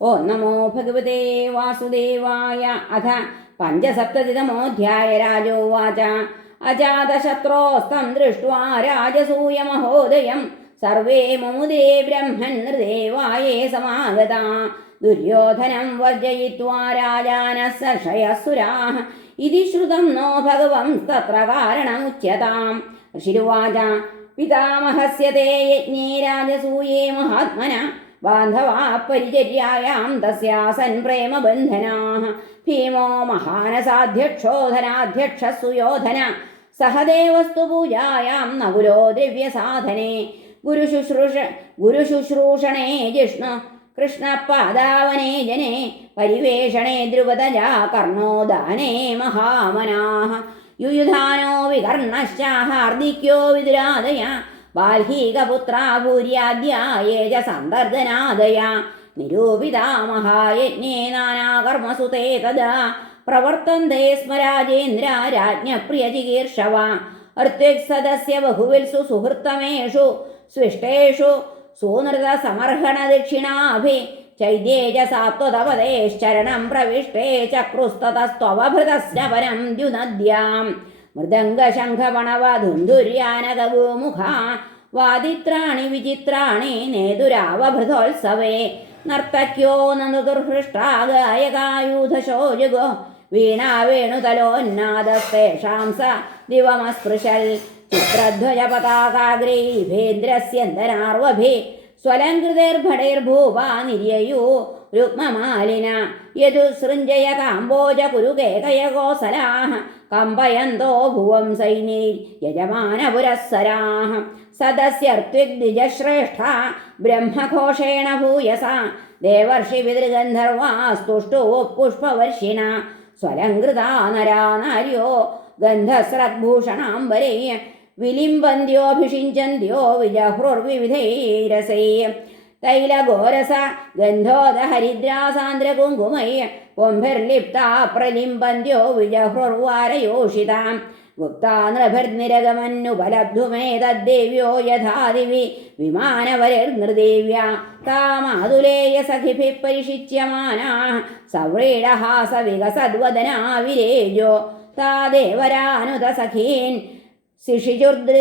ഓ നമോ ഭഗവതേ വാസുദേവായ അഥ പഞ്ചസപ്തതിതമോധ്യായ രാജോവാച. അജാതശത്രോസ്തം ദൃഷ്ട്വാ രാജസൂയമഹോദയം സർവേ മോദേ ബ്രഹ്മന്നൃദേവായേ സമാഗത. ദുര്യോധനം വർജയിത്വാ രാജാനഃ സർഷയസുരാः ഇതി ശ്രുതം നോ ഭഗവംസ്തത്ര കാരണമുച്യതാം ഋഷിരുവാച പിതാമഹസ്യതേ യജ്ഞേ രാജസൂയേ മഹാത്മന. ബാന്ധവാ പരിചര്യായാം തസ്യാസൻ പ്രേമബന്ധനാ ഭീമോ മഹാനസാധ്യക്ഷോധനാധ്യക്ഷ സുയോധന സഹദേവസ്തു പൂജായാം നകുലോ ദ്രവ്യസാധനെ ഗുരുശുശ്രൂഷ ഗുരുശുശ്രൂഷണേ ജിഷ്ണു കൃഷ്ണപാദാവനേ ജനെ പരിവേഷണേ ദ്രുപദജാ കർണോദാനേ മഹാമനാ। യുയുധാനോ വികർണശ്ച ഹാർദിക്യോ വിദുരാദയ ബാൽഹീകപുത്രാ ഭൂര്യാദ്യായേ ച സന്ദർദനാദയ നിരൂപിതാ തദാ. പ്രവർത്തന്തേ സ്മ രാജേന്ദ്ര രാജ്ഞപ്രിയചികീർഷവ. ഋത്വിക്സദസ്യ ബഹുവിൽസു സുഹൃത്തമേഷു. സ്വിഷ്ടേഷു സൂനൃത സമർഹണ ദക്ഷിണാഭി ചൈദ്യേജ സാത്വതപദേശ്ചരണം പ്രവിഷ്ടേ ചക്രുസ്തതസ്ത്വഭൃതസ്നപരം ദ്യുനദ്യാം. മൃദംഗശംഖപണവധുന്ധുര്യാനകഗോമുഖ വാദിത്രാണി വിചിത്രാണി നേതുരാവഭൃതോത്സവേ. നർത്തക്യോ നന്ദുർഹൃഷ്ടാ ഗായകായൂധശോജുഗോ വീണാ വേണുതലോന്നാദസ്തേഷാം സ ദിവമസ്പൃശൽ. ചിത്രധ്വജപതാകാഗ്രൈഭേന്ദ്രസ്യന്തനാർവഭി സ്വലങ്കൃതിർഭടൈർഭൂവാ നിര്യയൂ രുക്മമാലിന യദുസൃഞ്ജയ കാമ്പോജ കുരുകേകയകോസലാഹ. കമ്പയന്തോ ഭുവം സൈനീ യജമാനപുരസ്സരാഹ. സദസ്യർത്തിഗ്ദ്വിജശ്രേഷ്ഠ ബ്രഹ്മഘോഷേണ ഭൂയസ. ദേവർഷി പിതൃഗന്ധർവാസ്തുഷ്ടോ പുഷ്പവർഷിണ. സ്വലങ്കൃതാ നരാ നാര്യോ ഗന്ധസ്രഗ്ഭൂഷണാംബരേ വിലിംബന്ത്യോഭിഷിഞ്ചന്ത്യോ വിജഹ്രുർവിവിധൈരസൈ തൈലഘോരസ ഗന്ധോദഹരിദ്രാസാന്ദ്രകുങ്കുമൈ കുംഭിർലിപ്താ പ്രലിംബന്ത്യോ വിജഹ്രുർവാരയോഷിതാം ഗുപ്താ നൃഭിർനിരഗമന്നുപലബ്ധുമേതദ്ദേവ്യോ യഥാ ദിവി വിമാനവരിർനൃദേവ്യ. താമാതുലേയ സഖിഭിः പരിഷിച്യമാനാ സവ്രീഡഹാസ വികസദ്വദനാ വിരേജോ. താ ദേവരാനുത സഖീൻ ശിഷിചുർദൃ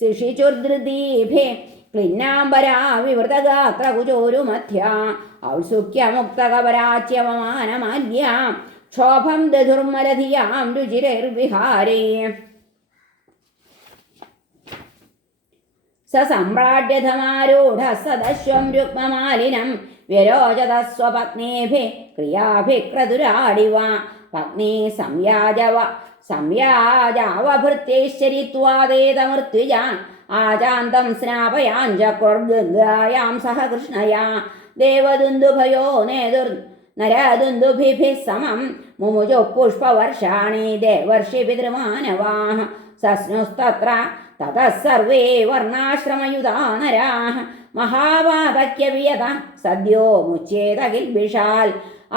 ശിഷിചുർദൃദീഭേ ക്ലിന്നാംബരാ വിവൃതഗാത്രകുചോരുമധ്യ ഔത്സുക്യമുക്തകപരാച്യവമാനമാല്യാം ക്ഷോഭം ദുർമലധിയാം രുചിരൈർവിഹാരേ. സ സമ്രാഡ്യധമാരൂഢ സദശ്വം രുക്മമാലിനം വ്യരോചത സ്വപത്നീഭി ക്രിയാഭിക്രതുരാടിവ പത്നീ സംയാജവ സംയാജാവഭൃത്യൈശ്ചരിത്വാദേതമൃത്യുജ ആചാന്തം സ്നാപയാഞ്ചക്രുർഗായാം സഹ കൃഷ്ണയാ ദേവദുന്ദുഭയോ നേതുർ നരദുന്ദുഭിഭിः സമം മുമുജു പുഷ്പവർഷാണി ദേവർഷി പിതൃമാനവാः സസ്നുസ്തത്ര തതः സർവേ വർണാശ്രമയുതാ മഹാപാതക്യവിയത സദ്യോ മുച്യേത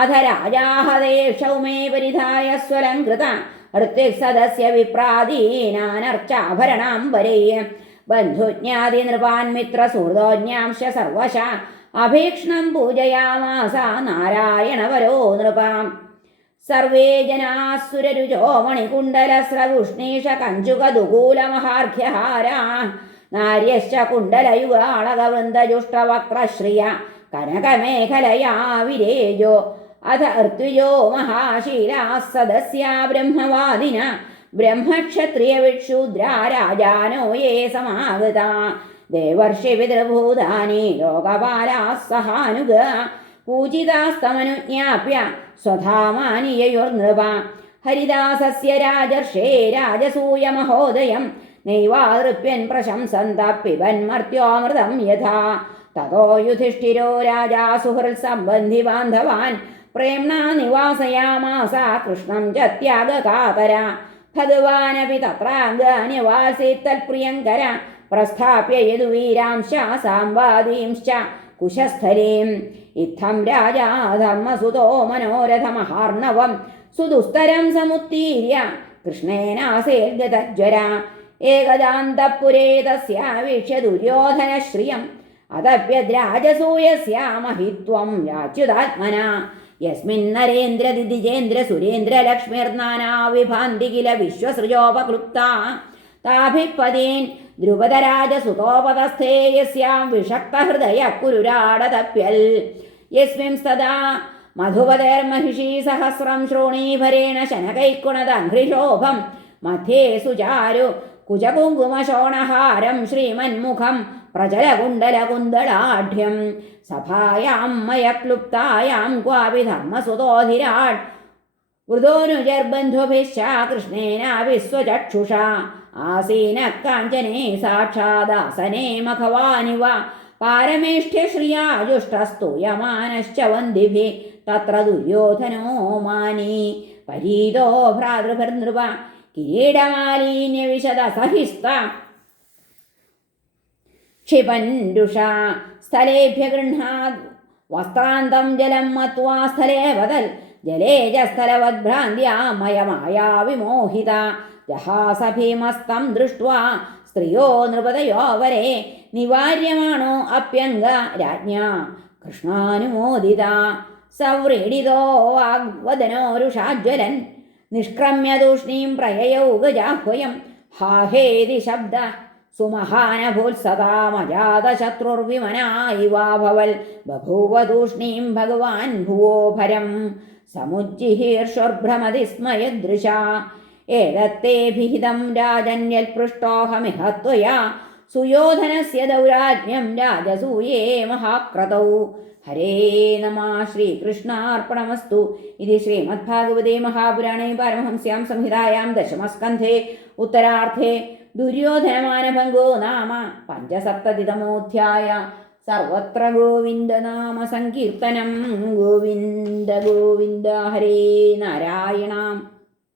അധ പരിധായ മേ പരിധായ സ്വലങ്കൃത ഋത്വിക്സദസ്യ വിപ്രാദീനാനർച്ചാഭരണാംബരേ ബന്ധുജ്ഞാതി നൃപാൻ മിത്ര സുഹൃതോജ്ഞാംശ സർവശ അഭീക്ഷണം പൂജയാമാസ നാരായണവരോ നൃപാം. സർവേ ജനാസുരരുചോ മണികുണ്ടലസ്രകുഷ്ണീഷ കഞ്ചുകദുകൂലമഹാർഘ്യഹാരാ നാര്യശ്ച കുണ്ടലയുഗാളകവൃന്ദജുഷ്ടവക്രശ്രിയ കനകമേഖലയാ വിരേജോ. മഹാശീലാ സദസ്യാ ബ്രഹ്മവാദിന. ബ്രഹ്മക്ഷത്രിയവിക്ഷൂദ്രാ രാജാനോ യേ സമാഗത. ദേവർഷി പിതൃഭൂതാനി ലോകപാലാ സഹാനുഗ. പൂജിതാസ്തമനുജ്ഞാപ്യ സ്വധാമാനിയയോർനൃപ ഹരിദാസസ്യ രാജർഷേ രാജസൂയമഹോദയം നൈവാതൃപ്യൻ പ്രശംസന്ത പിബന്മർത്യോമൃതം യഥാ. തഥോ യുധിഷ്ഠിരോ രാജാ സുഹൃത് സംബന്ധി ബാന്ധവാൻ. പ്രേംണാ നിവാസയാമാസ കൃഷ്ണം ച ത്യാഗകാതര ഭഗവാനപി തത്രാംഗാന്യവാസീത് തൽപ്രിയങ്കര. പ്രസ്ഥാപ്യ യദുവീരാംശ സാംവാദീംശ്ച കുശസ്ഥലീം. ഇത്തം രാജാ ധർമ്മസുതോ മനോരഥമഹാർണവം സുദുസ്തരം സമുത്തീര്യ. കൃഷ്ണേനാസേർഗതജ്വര ഏകദാന്തപുരേ തസ്യാവീക്ഷ്യ ദുര്യോധനശ്രിയം. അതപ്യദ്രാജസൂയസ്യാമഹിത്വം യാച്യുതാത്മന യസ്മിൻ നരേന്ദ്ര ദിദിജേന്ദ്ര സുരേന്ദ്ര ലക്ഷ്മിർനാനാ വിഭാന്തി കില വിശ്വസൃജോപക്ലുപ്ത. താഭിപ്പതീൻ ധ്രുപദരാജസുതോപതസ്ഥേ യസ്യാം വിഷക്തഹൃദയ കുരുരാടതപ്യൽ. യസ്മിംസ്തദാ മധുപതേർമഹിഷീ സഹസ്രം ശ്രോണീഭരേണ ശനകൈക്കുണദഘ്രിശോഭം മധ്യേ സുചാരു കുജകുങ്കുമശോണഹാരം ശ്രീമന്മുഖം പ്രചലകുണ്ടലകുന്തളാഢ്യം സഭായാം മയക്ലുപ്തായാം ക്വാപി ധർമ്മസുതോധിരാട് വൃതോനുജർബന്ധുഭിശ്ച കൃഷ്ണേനാവിസ്വചക്ഷുഷാ ആസീന കാഞ്ചനെ സാക്ഷാദാസനേ മഖവാനിവ. പാരമേഷ്ഠ്യശ്രിയാജുഷ്ടസ്തൂയമാനശ്ച വന്ദിഭി. തത്ര ദുര്യോധനോ മാനി. പരീതോ ഭ്രാതൃഭിർനൃപ കിരീടമാലീന്യവിശദ സഹിസ്ത ക്ഷിപൻഡുഷ സ്ഥലേഭ്യ ഗൃഹാത് വസ്ത്രാന്തം ജലം മത്വാ സ്ഥലേ വദൽ ജലേജസ്ഥലവദ്ഭ്രാന്ത്യാ മയമായാ വിമോഹിത. ജഹാസഭീമസ്തം ദൃഷ്ട്വാ സ്ത്രീയോ നൃപതയോ വരെ. നിവാര്യമാണോ അപ്യംഗ രാജ്ഞ? കൃഷ്ണാനുമോദിത. സവ്രീഡിതോ വാഗ്വദനോ രുഷാജ്വലൻ നിഷ്ക്രമ്യ തൂഷ്ണീം പ്രയയൗ ഗജാഹ്വയം ഹാഹേതി ശബ്ദ. സുമഹാനഭൂത്സതാമജാതശത്രുർവിമനായിവാഭവൽ ബഭൂവ തൂഷ്ണീം ഭഗവാൻ ഭുവോ ഭരം സമുജ്ജിഹീർഷുർഭ്രമതിസ്മയദൃശ ഏതത്തെ ഭിഹിതം രാജന്യൽപൃഷ്ടോഹമിഹ त्वया സുയോധനസ്യ ദൗരാജ്ഞം രാജസൂയേ മഹാക്രതൗ ഹരേ നമ ശ്രീകൃഷ്ണാർപ്പണമസ്തു ഇത് ശ്രീമദ്ഭാഗവതേ മഹാപുരാണേ പരമഹംസ്യാം സംഹിതായാം ദശമസ്കന്ധേ ഉത്തരാർത്ഥേ ദുര്യോധനമാനഭംഗോ നാമ പഞ്ചസപ്തതിതമോധ്യായ. സർവത്ര ഗോവിന്ദനാമ സങ്കീർത്തനം. ഗോവിന്ദ ഗോവിന്ദ ഹരേ നാരായണ.